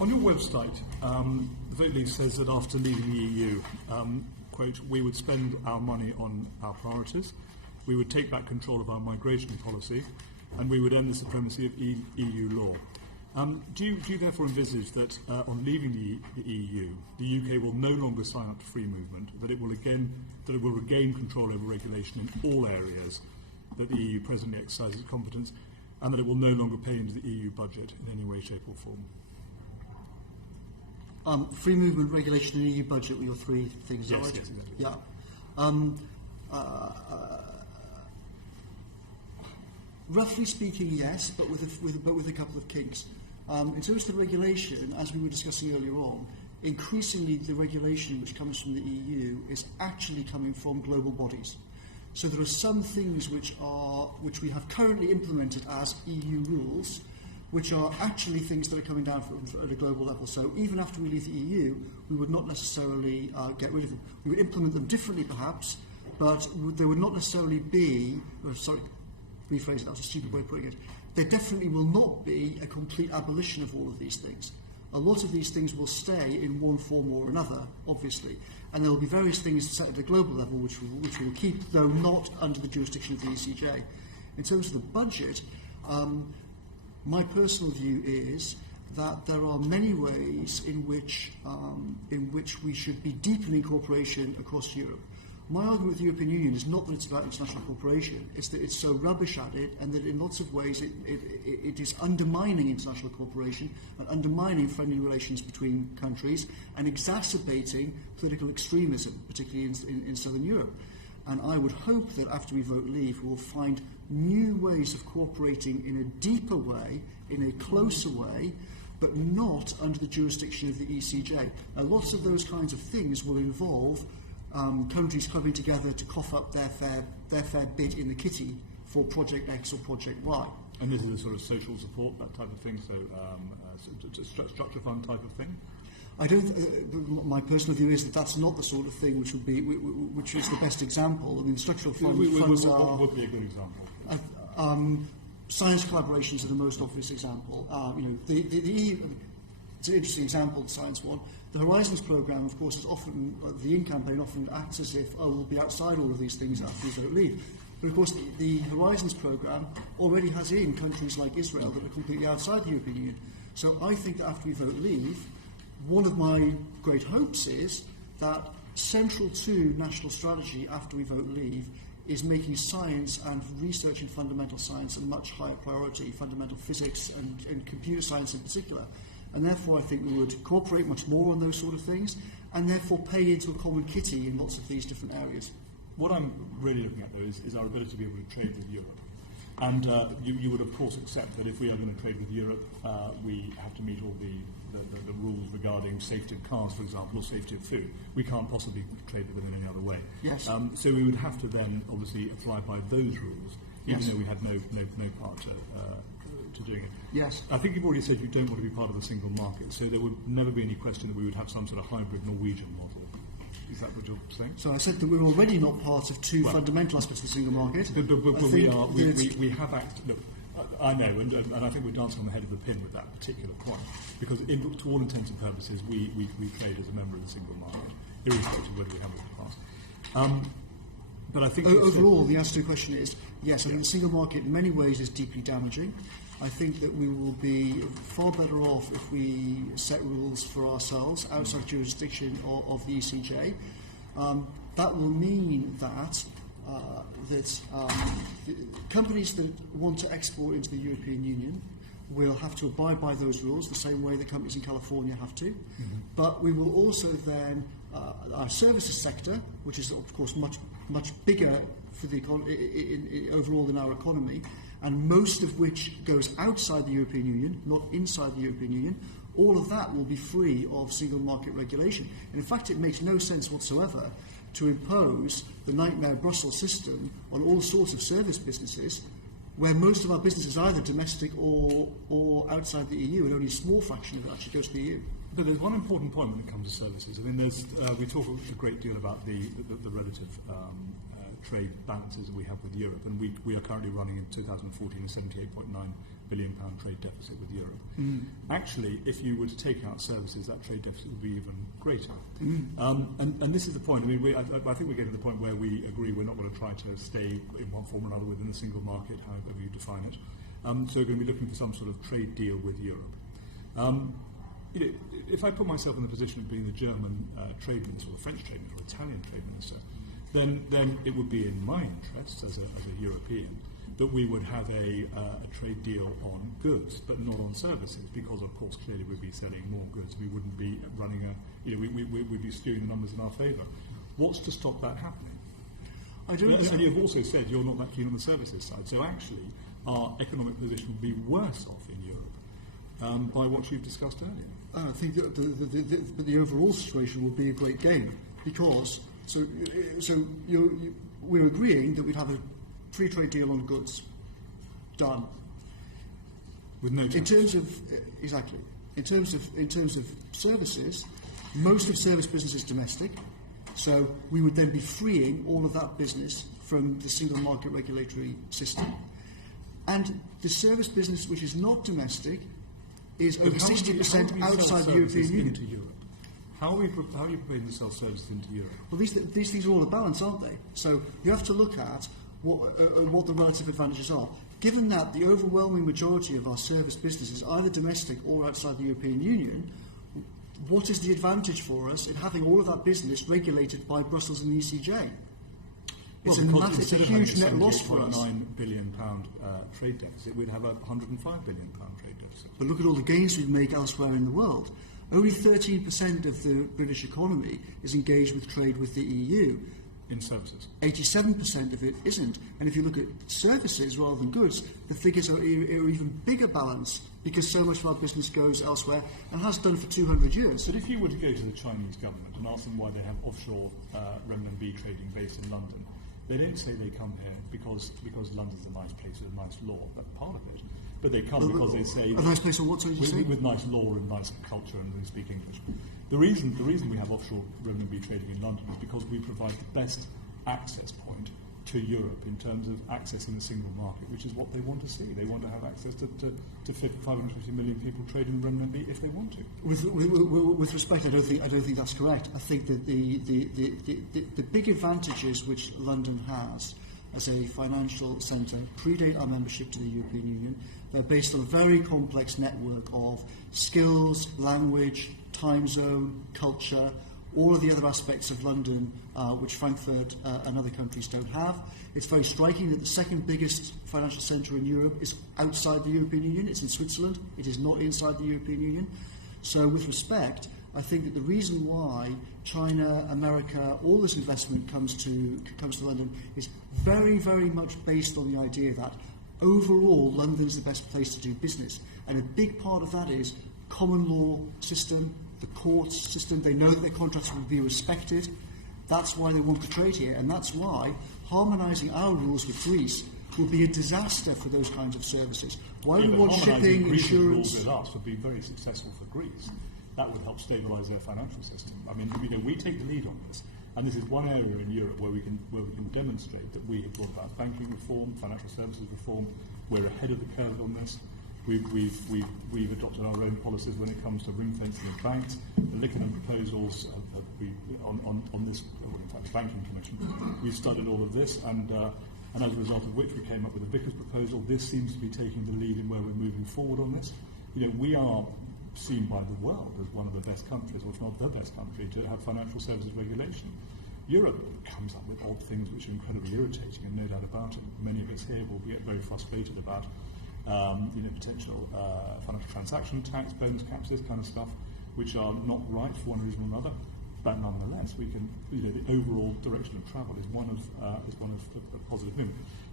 On your website, the Vote Leave says that after leaving the EU, quote, we would spend our money on our priorities, we would take back control of our migration policy, and we would end the supremacy of EU law. Do you therefore envisage that on leaving the EU, the UK will no longer sign up to free movement, that it will regain control over regulation in all areas that the EU presently exercises competence, and that it will no longer pay into the EU budget in any way, shape or form? Free movement, regulation and EU budget were your three things, yes, right? Yes, exactly. Yeah. Roughly speaking, yes, but with a couple of kinks. In terms of the regulation, as we were discussing earlier on, increasingly the regulation which comes from the EU is actually coming from global bodies. So there are some things which we have currently implemented as EU rules, which are actually things that are coming down at a global level. So even after we leave the EU, we would not necessarily get rid of them. We would implement them differently, perhaps, but there would not necessarily be. Rephrase it, that's a stupid way of putting it. There definitely will not be a complete abolition of all of these things. A lot of these things will stay in one form or another, obviously, and there will be various things set at the global level which we will keep, though not under the jurisdiction of the ECJ. In terms of the budget, my personal view is that there are many ways in which we should be deepening cooperation across Europe. My argument with the European Union is not that it's about international cooperation, it's that it's so rubbish at it, and that in lots of ways it is undermining international cooperation and undermining friendly relations between countries and exacerbating political extremism, particularly in Southern Europe. And I would hope that after we vote leave, we will find new ways of cooperating in a deeper way, in a closer way, but not under the jurisdiction of the ECJ. Now, lots of those kinds of things will involve countries coming together to cough up their fair bit in the kitty for Project X or Project Y. And this is a sort of social support, that type of thing, so structure fund type of thing? I don't. My personal view is that that's not the sort of thing which is the best example. I mean, structural funds are. What would be a good example? Science collaborations are the most obvious example. The EU. It's an interesting example, the science one. The Horizons programme, of course, is often, the in campaign often acts as if, we'll be outside all of these things after we don't leave. But of course, the Horizons programme already has in countries like Israel that are completely outside the European Union. So I think that after we vote leave, one of my great hopes is that central to national strategy after we vote leave is making science and research in fundamental science a much higher priority, fundamental physics and computer science in particular. And therefore I think we would cooperate much more on those sort of things and therefore pay into a common kitty in lots of these different areas. What I'm really looking at, though, is our ability to be able to trade with Europe. And you would, of course, accept that if we are going to trade with Europe, we have to meet all the rules regarding safety of cars, for example, or safety of food. We can't possibly trade with them in any other way. Yes. So we would have to then, obviously, apply by those rules, even though we had no part to doing it. Yes. I think you've already said you don't want to be part of a single market, so there would never be any question that we would have some sort of hybrid Norwegian model. Is that what you're saying? So I said that we're already not part of two fundamental aspects of the single market. But we have acted. Look, I know, and I think we're dancing on the head of the pin with that particular point, because to all intents and purposes, we trade as a member of the single market, irrespective of whether we have it in the past. But I think overall, the answer to the question is yes. I think the single market, in many ways, is deeply damaging. I think that we will be far better off if we set rules for ourselves outside jurisdiction of the ECJ. That will mean that companies that want to export into the European Union will have to abide by those rules the same way that companies in California have to. Mm-hmm. But we will also then, our services sector, which is of course much bigger for the overall than our economy, and most of which goes outside the European Union, not inside the European Union, all of that will be free of single market regulation. And in fact, it makes no sense whatsoever to impose the nightmare Brussels system on all sorts of service businesses, where most of our business is either domestic or outside the EU, and only a small fraction of it actually goes to the EU. But there's one important point when it comes to services. I mean, we talk a great deal about the relative trade balances that we have with Europe, and we are currently running in 2014 a £78.9 billion trade deficit with Europe. Actually, if you were to take out services, that trade deficit would be even greater. And this is the point. I mean, I think we're getting to the point where we agree we're not going to try to stay in one form or another within the single market, however you define it. So we're going to be looking for some sort of trade deal with Europe. If I put myself in the position of being the German trade minister, or the French trade minister, or Italian trade minister, then it would be in my interest as a European that we would have a trade deal on goods, but not on services, because of course clearly we'd be selling more goods. We wouldn't be running we'd be skewing the numbers in our favour. What's to stop that happening? And you've also said you're not that keen on the services side, so actually our economic position would be worse off in Europe by what you've discussed earlier. I think that the overall situation will be a great gain, because we're agreeing that we'd have a free trade deal on goods. Done. With no in terms of services, most of service business is domestic, so we would then be freeing all of that business from the single market regulatory system. And the service business which is not domestic is over 60% outside the European Union. Into Europe? How are you preparing to sell services into Europe? Well, these things are all a balance, aren't they? So you have to look at what the relative advantages are. Given that the overwhelming majority of our service business is either domestic or outside the European Union, what is the advantage for us in having all of that business regulated by Brussels and the ECJ? It's a huge net loss for us. £9 billion trade deficit, we'd have a £105 billion trade deficit. But look at all the gains we make elsewhere in the world. Only 13% of the British economy is engaged with trade with the EU. In services. 87% of it isn't. And if you look at services rather than goods, the figures are even bigger balance, because so much of our business goes elsewhere and has done for 200 years. But if you were to go to the Chinese government and ask them why they have offshore renminbi trading based in London, they don't say they come here because London's a nice place with a nice law. That's part of it. But they come because they say... A nice place on what, so you say? With nice law and nice culture, and they speak English. The reason we have offshore renminbi trading in London is because we provide the best access point to Europe in terms of accessing the single market, which is what they want to see. They want to have access to 550 million people trading renminbi if they want to. With respect, I don't think that's correct. I think that the big advantages which London has as a financial centre predate our membership to the European Union. They're based on a very complex network of skills, language, time zone, culture, all of the other aspects of London which Frankfurt and other countries don't have. It's very striking that the second biggest financial centre in Europe is outside the European Union. It's in Switzerland. It is not inside the European Union. So with respect, I think that the reason why China, America, all this investment comes to London is very, very much based on the idea that overall London is the best place to do business. And a big part of that is common law system, the courts system. They know that their contracts will be respected. That's why they want to trade here, and that's why harmonising our rules with Greece will be a disaster for those kinds of services. Why do we want shipping, insurance? Rules with us would be very successful for Greece. That would help stabilise their financial system. I mean, we take the lead on this, and this is one area in Europe where we can demonstrate that we have brought about banking reform, financial services reform. We're ahead of the curve on this. We've adopted our own policies when it comes to ring fencing of banks. The Lickenen proposals on this, in fact, the Banking Commission. We've studied all of this, and as a result of which we came up with the Vickers proposal. This seems to be taking the lead in where we're moving forward on this. We are seen by the world as one of the best countries, or if not the best country, to have financial services regulation. Europe comes up with odd things which are incredibly irritating, and no doubt about it. Many of us here will get very frustrated about potential financial transaction tax, bonus caps, this kind of stuff, which are not right for one reason or another. But nonetheless, we can. The overall direction of travel is one of the positive movement.